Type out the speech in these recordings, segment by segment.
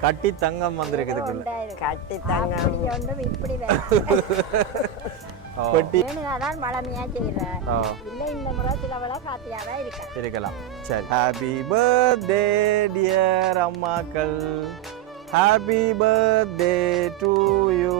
கட்டி தங்கம் வந்திருக்குதுக்குள்ள. கட்டி தங்கம். ஒன்றும் இப்படி பெட்டி. செய்யறேன் ஓ. இல்லை இந்த முறை சிலவள காத்தியாவே இருக்கேன் இருக்கலாம். சரி. ஹாப்பி பர்த்டே டியர் அம்மாக்கள். ஹாப்பி பர்த்டே டு யூ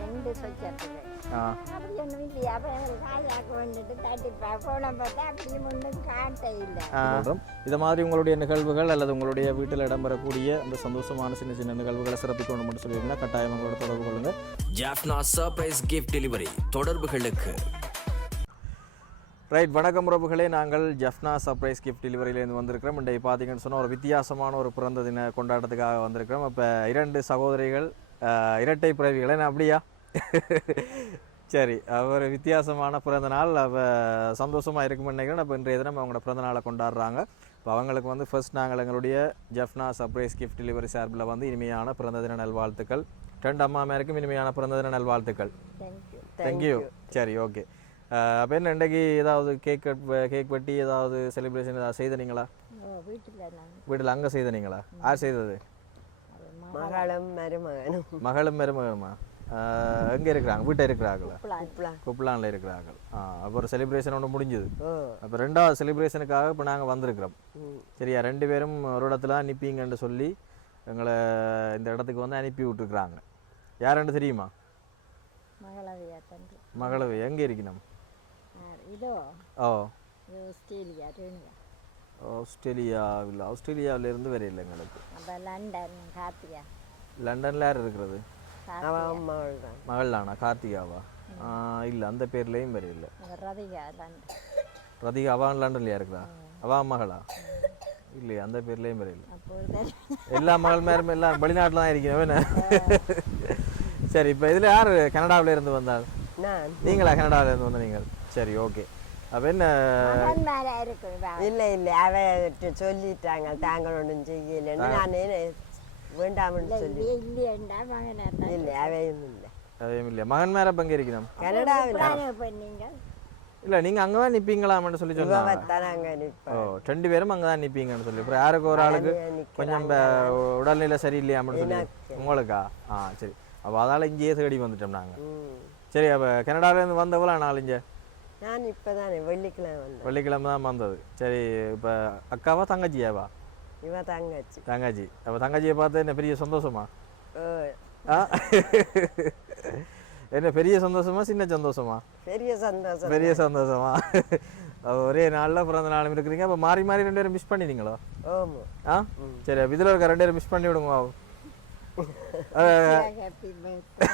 ரெண்டு சொச்சத்துக்கு. அப்படி ஒன்றும் இல்லையா அப்போ எனக்கு காயாக்க வந்துட்டு தட்டி போன பார்த்தா அப்படியும் ஒன்றும் காட்ட இல்லை சொல்றோம். இது மாதிரி உங்களுடைய நிகழ்வுகள் அல்லது உங்களுடைய வீட்டில் இடம்பெறக்கூடிய அந்த சந்தோஷமான சின்ன சின்ன நிகழ்வுகளை சிறப்பிக்கணும் மட்டும் சொல்லியிருந்தா கட்டாயம் உங்களோட தொடர்பு கொள்ளுங்க. ஜாஃப்னா சர்ப்ரைஸ் கிஃப்ட் டெலிவரி தொடர்புகளுக்கு. ரைட் வணக்கம் உறவுகளே. நாங்கள் ஜஃப்னா சர்ப்ரைஸ் கிஃப்ட் டெலிவரியிலேருந்து வந்திருக்கிறோம். இன்றைக்கு பார்த்தீங்கன்னு சொன்னால் ஒரு வித்தியாசமான ஒரு பிறந்த தின கொண்டாட்டத்துக்காக வந்திருக்கிறோம். இப்போ இரண்டு சகோதரிகள் இரட்டை பிறவிகள். என்ன அப்படியா? சரி ஒரு வித்தியாசமான பிறந்த நாள் அவ சந்தோஷமாக இருக்கும்னு நினைக்கிறேன். அப்போ இன்றைய தினம் அவங்களோட பிறந்த நாளை கொண்டாடுறாங்க. இப்போ அவங்களுக்கு வந்து ஃபர்ஸ்ட் நாங்கள் எங்களுடைய ஜஃப்னா சர்ப்ரைஸ் கிஃப்ட் டெலிவரி சார்பில் வந்து இனிமையான பிறந்த தின நல்வாழ்த்துக்கள். ரெண்டு அம்மா மேருக்கும் இனிமையான பிறந்த தின நல்வாழ்த்துக்கள். தேங்க்யூ சரி ஓகே அப்போ என்ன இன்றைக்கு ஏதாவது கேக் கட் கேக் வெட்டி ஏதாவது செலிப்ரேஷன் ஏதாவது செய்தனீங்களா? ஓ வீட்டில் அங்கே செய்தனீங்களா? யார் செய்தது? மகளும் மருமகனும். மகளும் மருமகனுமா? எங்கே இருக்கிறாங்க? வீட்டை இருக்கிறாங்களா? உப்புலாம். குப்லானில் இருக்கிறார்கள். ஆ அப்போ ஒரு செலிப்ரேஷன் ஒன்று முடிஞ்சுது. அப்போ ரெண்டாவது செலிப்ரேஷனுக்காக இப்போ நாங்கள் வந்திருக்கிறோம். சரியா? ரெண்டு பேரும் ஒரு இடத்துல தான் நிற்பீங்கன்னு சொல்லி எங்களை இந்த இடத்துக்கு வந்து அனுப்பி விட்டுருக்குறாங்க. யாருன்னு தெரியுமா? மகளவு. எங்கே இருக்கணும்? ஓ. ஆஸ்திரேலியாவில். ஆஸ்திரேலியாவிலேருந்து வரையில்லை எங்களுக்கு. லண்டன் லண்டன்ல யார் இருக்கிறது? அவ மகள் தான் மகள்லானா கார்த்திகாவா இல்லை அந்த பேர்லேயும் வரையில்லை அந்த ரதிகா லண்டன் ரதிகா அவன் லண்டன்லையா இருக்கிறா அவா மகளா இல்லையா அந்த பேர்லேயும் அப்போ ஒரு எல்லா மகள் மேரும் எல்லாம் வெளிநாட்டில் தான் இருக்கணும் என்ன சரி இப்போ இதில் யார் கனடாவில் இருந்து வந்தாள் நான் நீங்களா கனடாவில் இருந்து வந்த நீங்கள் சரி ஓகே அப்போ என்ன. இல்ல இல்ல அவ சொல்லிட்டாங்க தாங்கள் ஒன்றும் செய்யலைன்னு நான் மகனை தான் இல்ல அவையும் இல்லை அதையும் இல்லையா மகன் மேர பங்கு இருக்கணும் கனடாவில் பிளான் பண்ணீங்க இல்லை நீங்கள் அங்கே தான் நிற்பீங்களாம்னு சொல்லி சொன்னாங்க ஓ ரெண்டு பேரும் அங்கே தான் நிற்பீங்கன்னு சொல்லி. அப்புறம் யாருக்கு ஒரு ஆளுக்கு கொஞ்சம் உடல்நிலை சரியில்லையாமனு சொல்லி. உங்களுக்கா? ஆ சரி. அப்போ அதால் இங்கேயே தேடி வந்துட்டோம் நாங்கள் ம். சரி அப்போ கனடாவிலேருந்து வந்தவங்களா நாள் இங்கே? நான் இப்பதானே வெள்ளிக்கிழமை வந்தேன். வெள்ளிக்கிழமை தான் வந்தது. சரி இப்போ அக்காவா தங்கச்சியாவா? இவ தங்கச்சி தங்கச்சி அப்போ தங்கச்சியை பார்த்து என்ன பெரிய சந்தோஷமா ஓ ஆ என்ன பெரிய சந்தோஷமா சின்ன சந்தோஷமா பெரிய சந்தோஷம் பெரிய சந்தோஷமா ஒரே நாளில் பிறந்த நாளும் இருக்கிறீங்க அப்போ மாறி மாறி ரெண்டு பேரும் மிஸ் பண்ணிட்டீங்களோ ஓமோ ஆ சரி அப்ப இதுல இருக்க ரெண்டு பேரும் மிஸ் பண்ணி விடுங்க ஹாப்பி பர்த்டே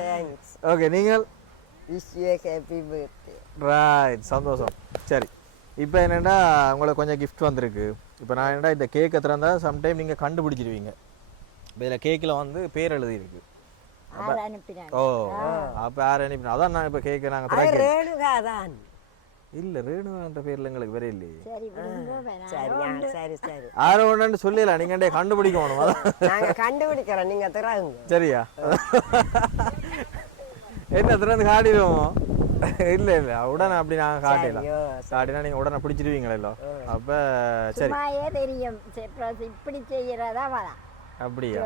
தேங்க்ஸ் ஓகே நீங்கள் விஷ் ஹாப்பி பர்த்டே ரைட் சந்தோஷம் சரி இப்போ என்னென்னா உங்களுக்கு கொஞ்சம் gift வந்திருக்கு. இப்போ நான் என்னடா இந்த கேக்கை திறந்தா சம்டைம் நீங்கள் கண்டுபிடிச்சிருவீங்க. இப்போ இதில் கேக்கில் வந்து பேர் எழுதியிருக்கு. ஆறு ஓ அப்போ யார் அனுப்பினா அதான் நான் இப்போ கேக்கை நாங்கள் திறக்க ரேணுகா தான் இல்லை ரேணுன்ற பேரில் எங்களுக்கு வேற இல்லையே. சரி விடுங்க வேணாம். சரி ஆ, சரி. சரி யாரும் ஒன்றுன்னு சொல்லல நீங்கள் கண்டுபிடிக்கணும். அதான். நாங்க கண்டுபிடிக்கிறோம். நீங்க திறகுங்க சரியா? என்ன திறந்து காட்டிடுவோம்? இல்லை இல்லை. உடனே அப்படி நாங்கள் காட்டிடலாம். காட்டினா நீங்கள் உடனே பிடிச்சிருவீங்களோ அப்போ சரி. தெரியும். இப்படி செய்யறதா வரா அப்படியா?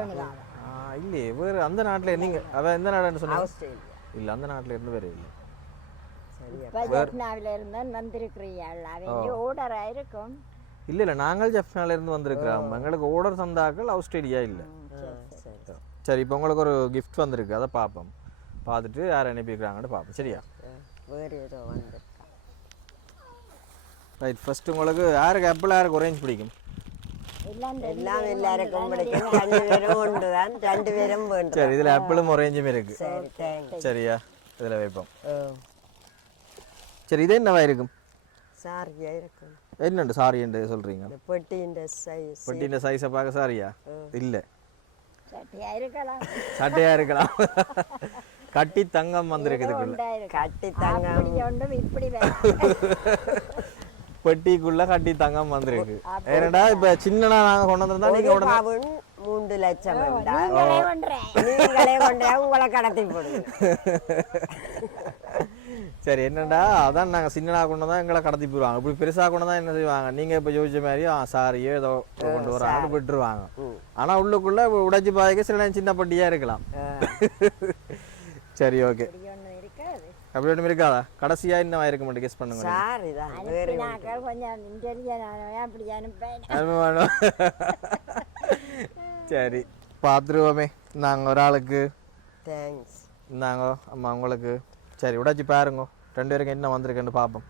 இல்லையே. வேறு அந்த நாட்டில் நீங்கள் அதான் எந்த நாடுன்னு சொன்னீங்க? இல்லை அந்த நாட்டில் இருந்து வேறு இல்லை. இப்போ ஜப்னாவில இருந்தான் வந்திருக்கிறீர்கள். அவங்க ஓடரா இருக்கும்? இல்லை இல்லை. நாங்கள் ஜெஃப்னால இருந்து வந்திருக்கிறோம். எங்களுக்கு ஓடர் தந்தாக்கள் ஆஸ்திரேலியா இல்லை. சரி இப்போ உங்களுக்கு ஒரு gift வந்திருக்கு. அதை பார்ப்போம் பார்த்துட்டு யார் அனுப்பியிருக்கிறாங்கன்னு பார்ப்போம் சரியா? வேறு ஏதோ வந்திருக்கா ரைட் ஃபர்ஸ்ட் உங்களுக்கு யாருக்கு ஆப்பிள் யாருக்கு ஒரேஞ்ச் பிடிக்கும்? எல்லாம் எல்லாம் எல்லாருக்கும் பிடிக்கும். ரெண்டு பேரும் உண்டு தான். ரெண்டு பேரும் வேண்டும் சரி இதில் ஆப்பிளும் ஒரேஞ்சும் இருக்கு. சரி தேங்க்ஸ் சரியா? இதில் வைப்போம். சரி இது என்னவா இருக்கும்? சாரியா இருக்கும். என்னண்டு சாரி என்று சொல்கிறீங்க இந்த பெட்டியின் சைஸ் பெட்டியின் சைஸை பார்க்க சாரியா? இல்லை. சட்டியா இருக்கலாம். சட்டையா இருக்கலாம். கட்டி தங்கம் வந்திருக்குதுக்குள்ள. கட்டி தங்கம். இப்படி பெட்டிக்குள்ள கட்டி தங்கம் வந்திருக்கு. ஏனடா இப்ப சின்னனா நாங்க கொண்டு வந்திருந்தா நீங்க உடனே மூன்று லட்சம் வேண்டா நீங்களே பண்றேன் நீங்களே கொண்டே உங்களை கடத்தி போடுங்க சரி என்னடா? அதான் நாங்கள் சின்னனா கொண்டு தான் எங்களை கடத்தி போயிடுவாங்க இப்படி பெருசாக கொண்டு தான் என்ன செய்வாங்க? நீங்கள் இப்போ யோசிச்ச மாதிரி ஆ சாரி ஏதோ கொண்டு வராங்கன்னு விட்டுருவாங்க. ஆனால் உள்ளுக்குள்ளே உடைச்சி பாதைக்கு சில நேரம் சின்ன பட்டியாக இருக்கலாம். சரி ஓகே. அப்படி ஒன்றும் இருக்காதா? கடைசியாக இன்னும் இருக்க மாட்டேன் கெஸ் பண்ணுங்க சாரி தான் கொஞ்சம் இன்டெலிஜென்ட் அப்படி அனுப்பேன் சரி பார்த்துருவோமே. நாங்கள் ஒரு ஆளுக்கு. தேங்க்ஸ் இந்தாங்க அம்மா உங்களுக்கு. சரி உடைச்சி பாருங்க. ரெண்டு பேருக்கு என்ன வந்திருக்குன்னு பார்ப்போம்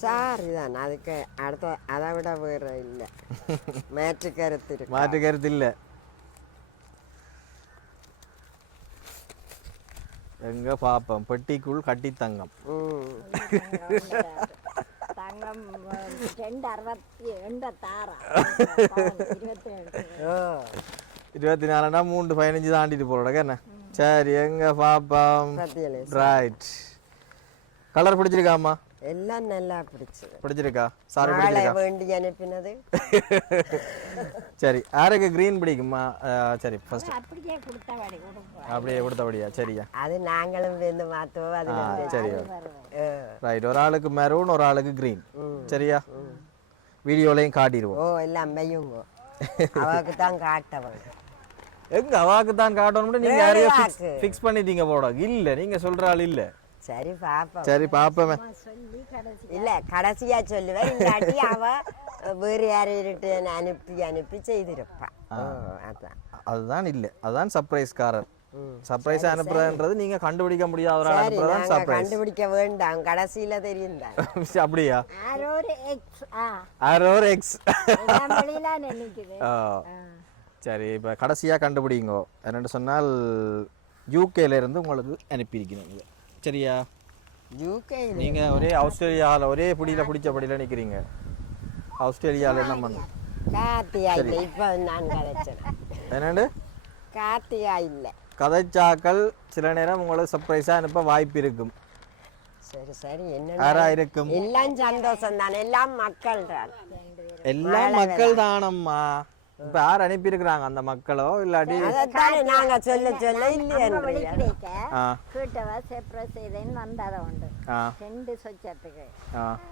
சாரி தான் அதுக்கு அடுத்த அதை விட வேறு இல்லை. மாற்று கருத்து இருக்கு? மாற்று கருத்து இல்லை. எங்க பார்ப்போம் பெட்டிக்குள் கட்டி தங்கம். ம் தங்கம் ரெண்டு அறுபத்தி எண்பத்தாறா இருபத்தி ரெண்டு ஓ இருபத்தி நாலுனா மூன்று பதினஞ்சு தாண்டிட்டு போறோட என்ன? சரி எங்க சத்தியலே ரைட் கலர் பிடிச்சிருக்காம்மா? எல்லாம் நல்லா பிடிச்சிருக்கா சாரி நாளை பிடிச்சிருக்கா வேண்டி அனுப்பினது சரி யாருக்கு க்ரீன் பிடிக்குமா அஹ், சரி ஃபர்ஸ்ட் அப்படியே கொடுத்தா வடி கொடுப்போம் அப்படியே கொடுத்தபடியா சரியா அது நாங்களும் வந்து மாற்றுவோம் அது ஆ சரி ஆ. ரைட் ஒரு ஆளுக்கு மெரூன் ஒரு ஆளுக்கு க்ரீன் சரியா வீடியோலையும் காட்டிடுவோம் ஓ எல்லாம் மையுங்க அவருக்கு தான் காட்டவன் எங்க அவாக்கு தான் காட்டணும் நீங்க யாரையோ? ஃபிக்ஸ் பண்ணிட்டீங்க போட இல்ல நீங்க சொல்ற ஆள் இல்ல சரி பாப்போம். சரி பாப்பமே. இல்ல கடைசியா சொல்லுவேன் இல்லாட்டி அவ வேறு யார்கிட்ட அனுப்பி அனுப்பி செய்திருப்பா. அதுதான் இல்ல. அதுதான் சர்ப்ரைஸ்காரர். சர்ப்ரைஸ் அனுப்புறதுன்றது நீங்க கண்டுபிடிக்க முடியாத ஒரு நாங்க சர்ப்ரைஸ் கண்டுபிடிக்க வேண்டாம். கடைசியில தெரியும் தான் அப்படியா யாரோ ஒரு எக்ஸ் ஒரு எக்ஸ் சரி இப்போ கடைசியாக கண்டுபிடிங்கோ. என்னென்னு சொன்னால் யூகேல இருந்து உங்களுக்கு அனுப்பியிருக்கிறீங்க சரியா யூகே நீங்கள் ஒரே ஆஸ்திரேலியாவில் ஒரே பிடியில் பிடிச்ச படியில் நிற்கிறீங்க ஆஸ்திரேலியாவில் என்ன பண்ணு? கார்த்திகா இல்ல இப்ப நான் கதைச்சேன் என்னண்டு? கார்த்திகா இல்ல கதைச்சாக்கள் சில நேரம் உங்களுக்கு சர்ப்ரைஸாக அனுப்ப வாய்ப்பு இருக்கும். சரி சரி. என்ன யாரா இருக்கும்? எல்லாம் சந்தோஷம் தான் எல்லாம் மக்கள் தான் எல்லாம் மக்கள் தானம்மா இப்போ யார் அனுப்பியிருக்கிறாங்க அந்த மக்களோ? இல்லாட்டி நாங்க சொல்ல சொல்ல இல்லையா கேட்டவ செப்ரஸ் செய்தேன்னு வந்ததை உண்டு. ரெண்டு சொச்சத்துக்கு.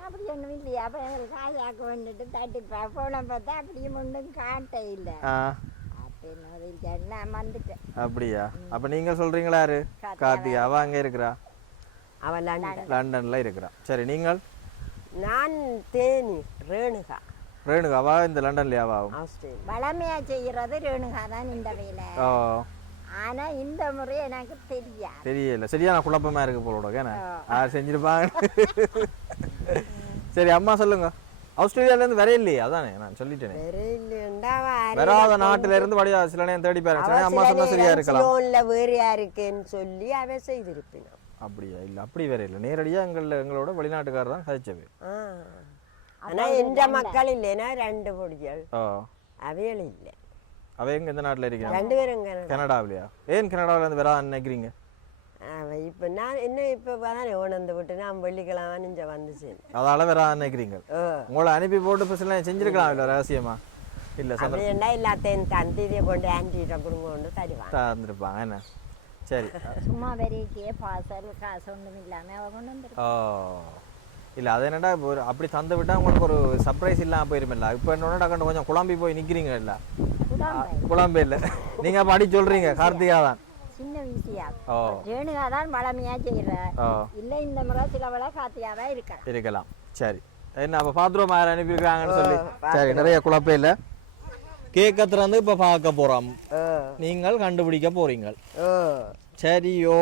அப்படி ஒன்றும் இல்லையா. அப்போ எங்களுக்கு காயாக்க வேண்டிட்டு தட்டி போன பார்த்தா அப்படியும் ஒன்றும் காட்ட இல்லை. அப்படியா? அப்போ நீங்கள் சொல்கிறீங்களா யாரு? கார்த்திகா. அவ அங்கே இருக்கிறா? அவன் லண்டன். லண்டன்ல இருக்கிறா. சரி நீங்கள்? நான் தேனி ரேணுகா. ரேணுகா அவா இந்த லண்டன்லயா ஆகும் ஆஸ்திரேலியா. வளமையா செய்யறது ரேணுகா தான் இந்த வேலை. ஆனா இந்த முறை எனக்கு தெரியாது. தெரியல. சரியான குழப்பமா இருக்கு போலோட ஏன்னா யார் செஞ்சிருப்பாங்க? சரி அம்மா சொல்லுங்க. ஆஸ்திரேலியால இருந்து வர இல்லையே? அதானே நான் சொல்லிட்டேனே. வராத நாட்டுல இருந்து வழியா சில நேரம் தேடி பாருங்க அம்மா சொன்னா சரியா இருக்கலாம். சிலோன்ல வேறு யாருக்குன்னு சொல்லி அவ செய்திருப்பினான். அப்படியா? இல்ல அப்படி வேற இல்ல. நேரடியா எங்கள எங்களோட வெளிநாட்டுக்காரர் தான் கதைச்சது. ஆனா எந்த மக்கள் இல்லைன்னா ரெண்டு பொடிகள் ஓ அவைகள் இல்லை அவ எங்க எந்த நாட்டுல இருக்கிறாங்க ரெண்டு பேரும் கனடா. கனடாவிலையா ஏன் கனடாவில இருந்து வராத நினைக்கிறீங்க அவ இப்ப நான் என்ன இப்ப தானே உணர்ந்து விட்டு நான் வெள்ளிக்கிழமை இங்க வந்துச்சேன் அதால வராத நினைக்கிறீங்க உங்களை அனுப்பி போட்டு இப்ப சில செஞ்சிருக்கலாம் இல்ல ரகசியமா இல்ல அப்படி என்ன எல்லாத்தையும் தந்திரியை கொண்டு ஆன்டிகிட்ட கொடுங்க கொண்டு தருவான் தந்துருப்பாங்க என்ன சரி சும்மா வரைக்கே பாசல் காசு ஒன்றும் இல்லாம அவ கொண்டு வந்து ஓ இல்லை அது என்னடா இப்போ ஒரு அப்படி தந்து விட்டா உங்களுக்கு ஒரு சர்ப்ரைஸ் இல்லாமல் போயிருமில்ல? இப்போ என்னோட டக்குனு கொஞ்சம் குழம்பி போய் நிற்கிறீங்க இல்லை? குழம்பு. இல்லை. நீங்கள் அப்போ அடி சொல்கிறீங்க கார்த்திகா தான். சின்ன விஷயம் ஓ. ரேணுகா தான் செய்யற. ஓ. இல்ல இந்த முறை சில வேலை காத்தியாவே இருக்கா. இருக்கலாம். சரி. என்ன அப்போ பாத்ரூம் யார் அனுப்பியிருக்காங்கன்னு சொல்லி? சரி நிறைய குழப்பம் இல்லை. கேக்கை திறந்து இப்போ பார்க்க போகிறோம் ஓ. நீங்கள் கண்டுபிடிக்க போறீங்க சரியோ.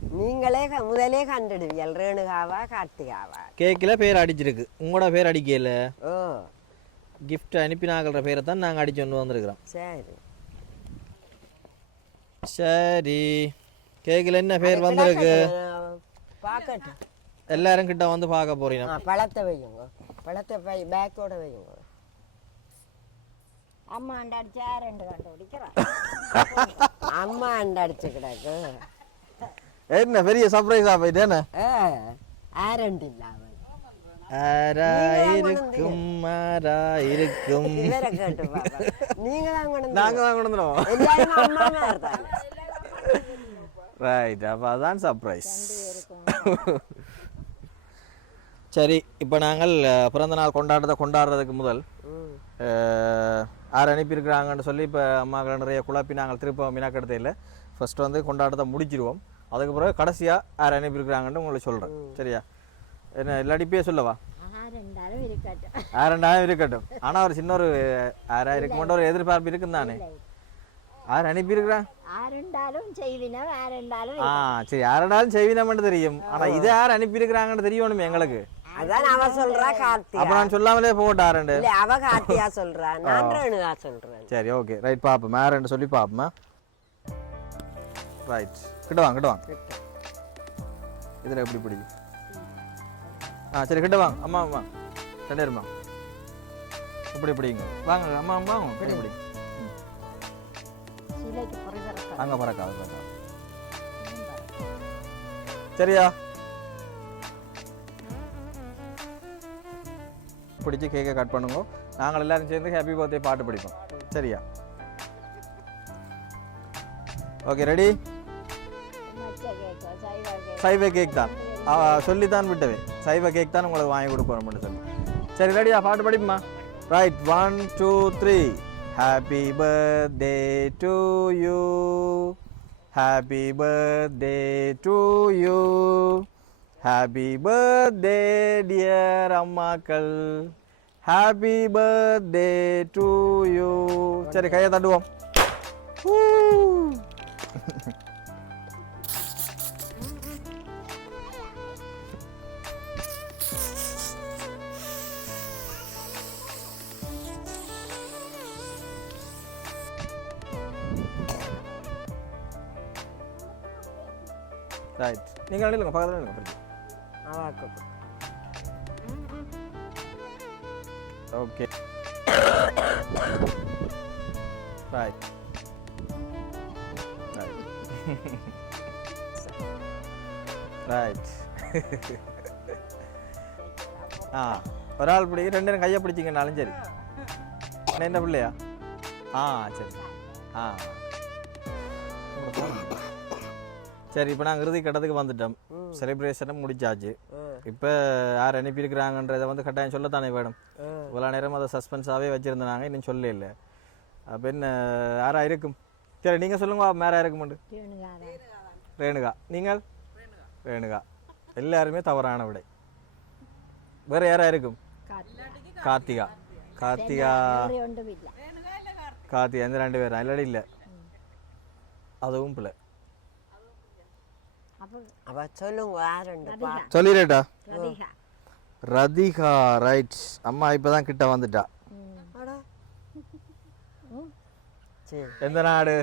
நீங்களே முதலே கண்டுடுவீர்கள் ரேணுகாவா கார்த்திகாவா? கேக்கில் பேர் அடிச்சிருக்கு. உங்களோட பேர் அடிக்கல. ஓ. gift அனுப்பினாங்கள்ற பேரை தான் நாங்கள் அடிச்சு கொண்டு வந்திருக்கிறோம். சரி. சரி. கேக்கில் என்ன பேர் வந்திருக்கு? பார்க்கட்டும். எல்லாரும் கிட்ட வந்து பார்க்க போறீங்க. பழத்தை வையுங்க. பழத்தை பை பேக்கோட வையுங்க. அம்மா அடிச்சா ரெண்டு கண்டுபிடிக்கிறான் அம்மா அண்ட அடிச்சு கிடக்கு என்ன பெரிய சர்ப்ரைஸா போயிட்டு என்ன? ஏ ஆரண்ட் இல்ல அவன். ஆரா இருக்கும் ஆரா இருக்கும் இவரை கேட்டு பாப்பா. நீங்க தான் கொண்டு வந்து- நாங்க தான் கொண்டு வந்துடுவோம். எல்லாரும் அம்மா மாதிரி தானே ரைட் அப்போ அதான் சர்ப்ரைஸ் சரி இப்போ நாங்கள் பிறந்த நாள் கொண்டாட்டத்தை கொண்டாடுறதுக்கு முதல் யார் அனுப்பியிருக்கிறாங்கன்னு சொல்லி இப்போ அம்மாக்கள் நிறைய குழப்பி நாங்கள் திரும்ப மினாக்கெடுத்த இல்லை. ஃபர்ஸ்ட் வந்து கொண்டாட்டத்தை முடிச்சிருவோம். அதுக்கு பிறகு கடைசியாக யார் அனுப்பியிருக்கிறாங்கன்னு உங்களுக்கு சொல்கிறேன் சரியா? என்ன இல்லாட்டிப்பே சொல்லவா? ஆஹா ரெண்டாலும் இருக்கட்டும். ஆனால் ஒரு சின்ன ஒரு ஆறாயிரம் கொண்ட ஒரு எதிர்பார்ப்பு இருக்குன்னு தானே? யார் அனுப்பியிருக்கிறான் ஆ சரி யாரடாலும் செய்வினம்னு தெரியும். ஆனால் இதை யார் அனுப்பியிருக்கிறாங்கன்னு தெரியணும் எங்களுக்கு. அதான் அவ சொல்றா கார்த்திகா. அப்போ நான் சொல்லாமலே போட்டாரண்டு இல்ல அவ கார்த்திகா சொல்றா. நான் ரேணுகா சொல்றேன். சரி ஓகே. ரைட் பார்ப்போம் மேரன்னு சொல்லி பார்ப்போமா ரைட் கிட்ட வாங்க கிட்ட வாங்க. இதில் எப்படி பிடிக்கும்? ஆ சரி கிட்ட வாங்க. அம்மா அம்மா. ரெண்டு இப்படி பிடிங்க. வாங்க அம்மா அம்மா. வாங்க. சிலைக்கு பொறுக்கிறப்ப அங்கே பறக்காது பறக்காது. சரியா? பிடிச்சி கேக்கை கட் பண்ணுங்க. நாங்கள் எல்லாரும் சேர்ந்து ஹாப்பி பர்த்டே பாட்டு படிப்போம். சரியா? ஓகே ரெடி சைவ கேக்கோ சைவ கேக் தான் சொல்லி தான் விட்டவே சைவ கேக் தான் உங்களுக்கு வாங்கி கொடுப்போம் மட்டும் சொல்லி சரி ரெடியா பாட்டு படிப்புமா right one two three happy birthday to you happy birthday to you happy birthday dear அம்மாக்கள் ஹாப்பி பர்த்டே டு யூ சரி கையை தட்டுவோம் Woo! ரைட் நீங்கள் அடிலுங்க பக்கத்தில் பிரச்சனை அவாக்கு ஓகே ரைட் ரைட் ஆ ஒரு ஆள் பிடி ரெண்டு பேரும் கையை பிடிச்சிங்கனாலும் சரி. என்ன பிள்ளையா? ஆ சரி. ஆ. சரி இப்போ நாங்கள் இறுதி கட்டத்துக்கு வந்துட்டோம். செலிப்ரேஷனும் முடிச்சாச்சு. இப்போ யார் அனுப்பியிருக்கிறாங்கன்றதை வந்து கட்டாயம் சொல்லத்தானே வேணும். இவ்வளோ நேரம் அதை சஸ்பென்ஸாகவே வச்சுருந்தாங்க இன்னும் சொல்ல இல்லை. அப்போ என்ன யாரா இருக்கும்? சரி நீங்கள் சொல்லுங்க மேரா இருக்குமெண்டு ரேணுகா. நீங்கள்? ரேணுகா. எல்லாருமே தவறான விடை. வேறு யாரா இருக்கும்? கார்த்திகா. கார்த்திகா. கார்த்திகா இந்த ரெண்டு பேரும் இல்லாடி இல்லை. அதுவும் பிள்ளை. அப்போ அவ சொல்லுங்க யாருண்டு பா சொல்லிடட்டா ரதிகா ரைட் அம்மா இப்போ தான் கிட்ட வந்துட்டா எந்த நாடு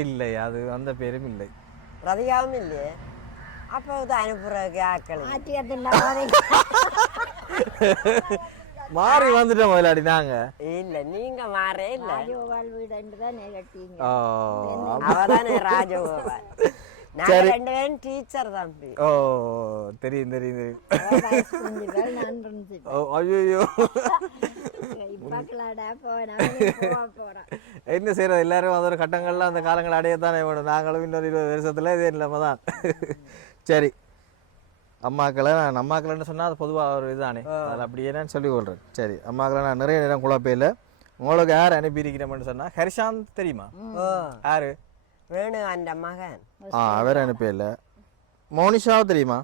இல்லை அது அந்த பேரும் இல்லை ரதிகாவும் இல்லையே அப்போ இது அனுப்புறதுக்கு ஆக்கள் மாறி வந்துட்டோம் முதலாடி நாங்க. இல்ல நீங்க மாறே இல்ல. ராஜகோபால் வீடு தான் கட்டிங்க. ஓ. அவதானே ராஜகோபால். நாங்க ரெண்டு பேரும் டீச்சர் தம்பி ஓ தெரியும் தெரியும் ஓ ஐயோ என்ன செய்யறது எல்லாரும் அதோட கட்டங்கள்ல அந்த காலங்கள் அடையத்தானே வேணும். நாங்களும் இன்னொரு இருபது வருஷத்துல இதே இல்லாம தான் சரி. அம்மாக்களை நான் அம்மாக்கள்னு சொன்னா அது பொதுவாக ஒரு இதுதானே. அது அப்படி என்னன்னு சொல்லி கொள்றேன் சரி அம்மாக்களை நான் நிறைய நேரம் குழப்பையில் உங்களுக்கு யார் அனுப்பியிருக்கிறேன்னு சொன்னா ஹரிஷாந்த் தெரியுமா? யாரு? வேணு அந்த மகன். ஆ அவர் அனுப்பியில்ல மோனிஷாவை தெரியுமா?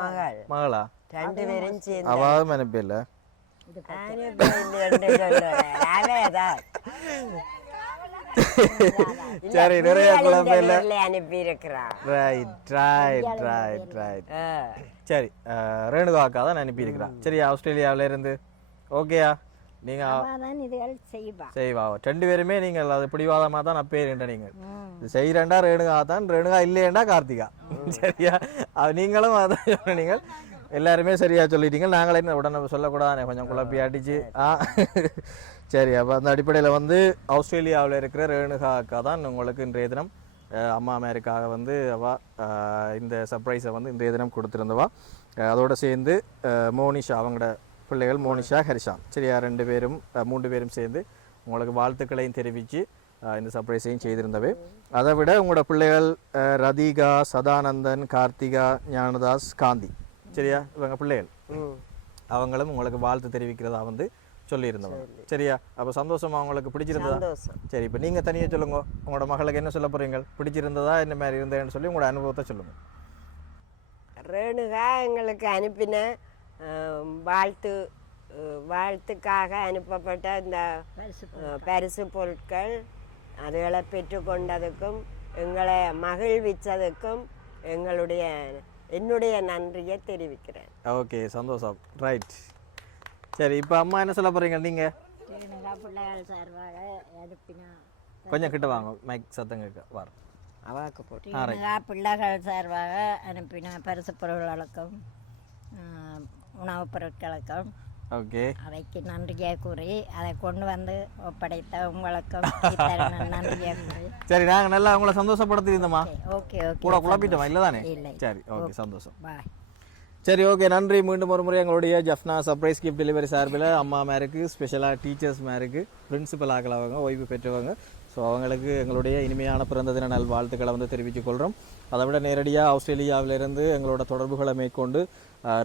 மகள். மகளா? ரெண்டு பேரும் அவாவும் அனுப்பியில்ல அனுப்பி சொல்லுவேன் அவேதான் சரி நிறைய குழப்பையில் அனுப்பி இருக்கிறான் ரைட் ரைட் ரைட் ரைட் சரி அஹ், ரேணுகா அக்கா தான் அனுப்பியிருக்கிறான் சரி ஆஸ்திரேலியாவில இருந்து ஓகேயா நீங்க செய்வா. ரெண்டு பேருமே நீங்கள் அது பிடிவாதமாக தான் அப்பேருண்ட நீங்கள். இது செய்கிறேன்டா ரேணுகா தான். ரேணுகா இல்லையேண்டா கார்த்திகா. சரியா? நீங்களும் அதான் சொன்னீங்க. எல்லாருமே சரியா சொல்லிட்டீங்க. நாங்களே உடனே சொல்லக்கூடாதானே கொஞ்சம் குழப்பி அடிச்சு. ஆ சரி அப்போ அந்த அடிப்படையில் வந்து ஆஸ்திரேலியாவில் இருக்கிற ரேணுகா அக்கா தான் உங்களுக்கு இன்றைய தினம் அம்மா அமெரிக்காக வந்து அவ இந்த சர்ப்ரைஸை வந்து இன்றைய தினம் கொடுத்துருந்தவா. அதோட சேர்ந்து மோனிஷா அவங்களோட பிள்ளைகள் மோனிஷா ஹரிஷாம் சரியா ரெண்டு பேரும் மூன்று பேரும் சேர்ந்து உங்களுக்கு வாழ்த்துக்களையும் தெரிவித்து இந்த சர்ப்ரைஸையும் செய்திருந்தவை. அதை விட உங்களோட பிள்ளைகள் ரதிகா சதானந்தன் கார்த்திகா ஞானதாஸ் காந்தி. சரியா? இவங்க பிள்ளைகள். அவங்களும் உங்களுக்கு வாழ்த்து தெரிவிக்கிறதா வந்து சொல்லியிருந்தவங்க. சரியா? அப்போ சந்தோஷமா உங்களுக்கு பிடிச்சிருந்ததா? சரி இப்போ நீங்கள் தனியாக சொல்லுங்க. உங்களோட மகளுக்கு என்ன சொல்ல போறீங்க? பிடிச்சிருந்ததா என்ன மாதிரி இருந்தேன்னு சொல்லி உங்களோட அனுபவத்தை சொல்லுங்க. ரேணுகா எங்களுக்கு அனுப்பின வாழ்த்து வாழ்த்துக்காக அனுப்பப்பட்ட இந்த பரிசு பொருட்கள். அதுகளை பெற்றுக்கொண்டதுக்கும் எங்களை மகிழ்விச்சதுக்கும் எங்களுடைய என்னுடைய நன்றியை தெரிவிக்கிறேன். ஓகே சந்தோஷம். ரைட் சரி இப்போ அம்மா என்ன சொல்ல போறீங்க? நீங்கள் ரேணுகா பிள்ளைகள் சார்பாக கொஞ்சம் கிட்ட வாங்க. மைக் சத்தம் கேட்க. வர. அவாக்கு போட்டு பிள்ளைகள் சார்பாக அனுப்பின பரிசு பொருட்களுக்கும் ஆ, உணவுப் பொருட்களுக்கும் ஓகே. அதைக்கு நன்றியை கூறி அதை கொண்டு வந்து ஒப்படைத்த உங்களுக்கும் நன்றியை கூறி. சரி நாங்கள் நல்லா உங்களை சந்தோஷப்படுத்தியிருந்தோமா ஓகே ஓகே கூட குழப்பிட்டோமா? இல்லை தானே? இல்லை சரி ஓகே சந்தோஷம். பாய் சரி ஓகே நன்றி. மீண்டும் ஒரு முறை எங்களுடைய ஜஃப்னா சர்ப்ரைஸ் கிஃப்ட் டெலிவரி சார்பில் அம்மா மேருக்கு ஸ்பெஷலாக டீச்சர்ஸ் மேருக்கு பிரின்சிபல் ஆகலவங்க ஓய்வு பெற்றவங்க. ஸோ அவங்களுக்கு எங்களுடைய இனிமையான பிறந்த தின நல்வாழ்த்துக்களை வந்து தெரிவித்துக் கொள்கிறோம் அதை விட நேரடியாக ஆஸ்திரேலியாவிலிருந்து எங்களோட தொடர்புகளை மேற்கொண்டு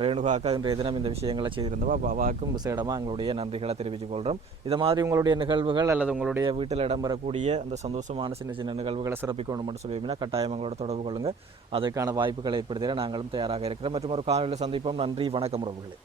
ரேணுகாக்கா இன்றைய தினம் இந்த விஷயங்களை செய்திருந்தோம் அப்போ அவாக்கும் விசேடமாக எங்களுடைய நன்றிகளை தெரிவித்துக் கொள்கிறோம் இது மாதிரி உங்களுடைய நிகழ்வுகள் அல்லது உங்களுடைய வீட்டில் இடம்பெறக்கூடிய அந்த சந்தோஷமான சின்ன சின்ன நிகழ்வுகளை சிறப்பிக்கணும் மட்டும் சொல்லியிருந்தீங்கன்னா கட்டாயம் எங்களோட தொடர்பு கொள்ளுங்கள் அதற்கான வாய்ப்புகளை ஏற்படுத்திட நாங்களும் தயாராக இருக்கிறோம். மற்றும் ஒரு காணொலியில் சந்திப்போம். நன்றி வணக்கம் உறவுகளே.